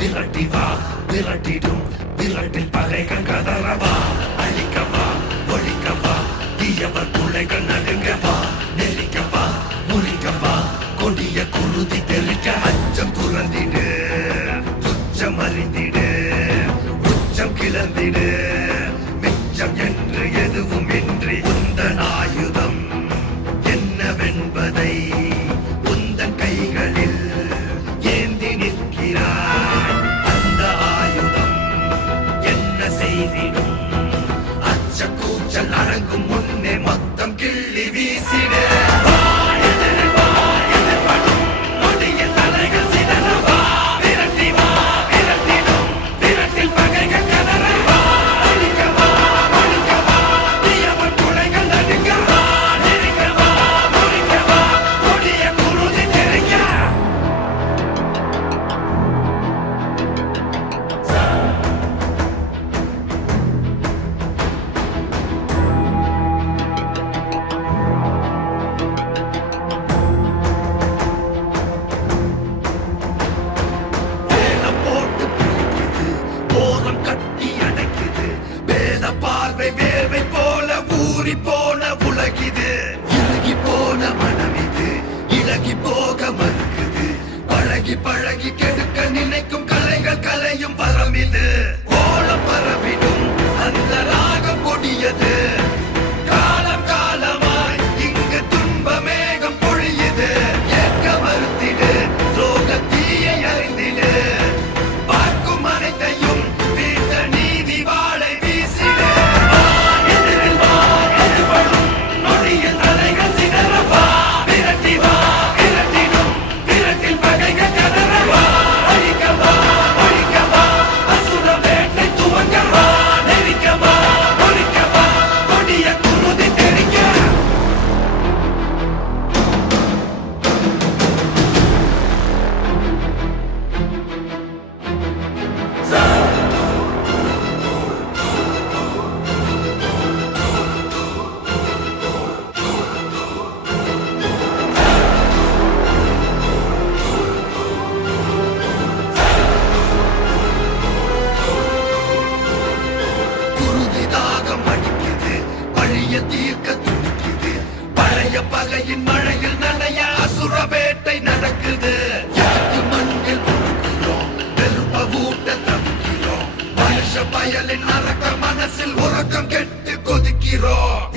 விரட்டி வா விரட்டிடும் விரட்டில் பகைகள் கதறவா அழிக்கவா ஒழிக்கவா தீயவர் பிள்ளைகள் நடுங்கவா நெருக்கவா முறிக்கவா கொடிய குருதி தெளிக்க அச்சம் துறந்திடு துச்சம் அறிந்திடு உச்சம் கிளர்ந்திடு மிச்சம் என்று எதுவும் இன்றி உந்தன் ஆயுதம் என்னவென்பதை உந்தன் கைகளில் ஏந்தி நிற்கிறாய் அந்த ஆயுதம் என்ன செய்திடும் அச்ச கூச்சல் அடங்கும் முன்னே மொத்தம் கிள்ளி வீசிடு வேர்வை போல ஊறி போன உலகிது இலகி போன மனம் இது இலகி போக மறுக்குது பழகி பழகி கெடுக்க நினைக்கும் கலைகள் கலையும் வரம் இது கோலம் பரவிடும் அந்த ராகம் கொடியது காலம் காலமாய் இங்கு துன்ப மேகம் பொழியுது ஏற்க மறுத்திடு துரோக தீயை அறிந்திடு பார்க்கும் அனைத்தையும் வீட்ட நீதி வாழை வீசிடு தீர்க்க துடிக்குது பழைய பகையின் மழையில் நனைய அசுர வேட்டை நடக்குது மண்ணில் பொறுக்கிறோம் வெறுப்ப ஊட்ட தவிக்கிறோம் மனுஷ பயலின் நரக்க மனசில் உறக்கம் கெட்டு கொதிக்கிறோம்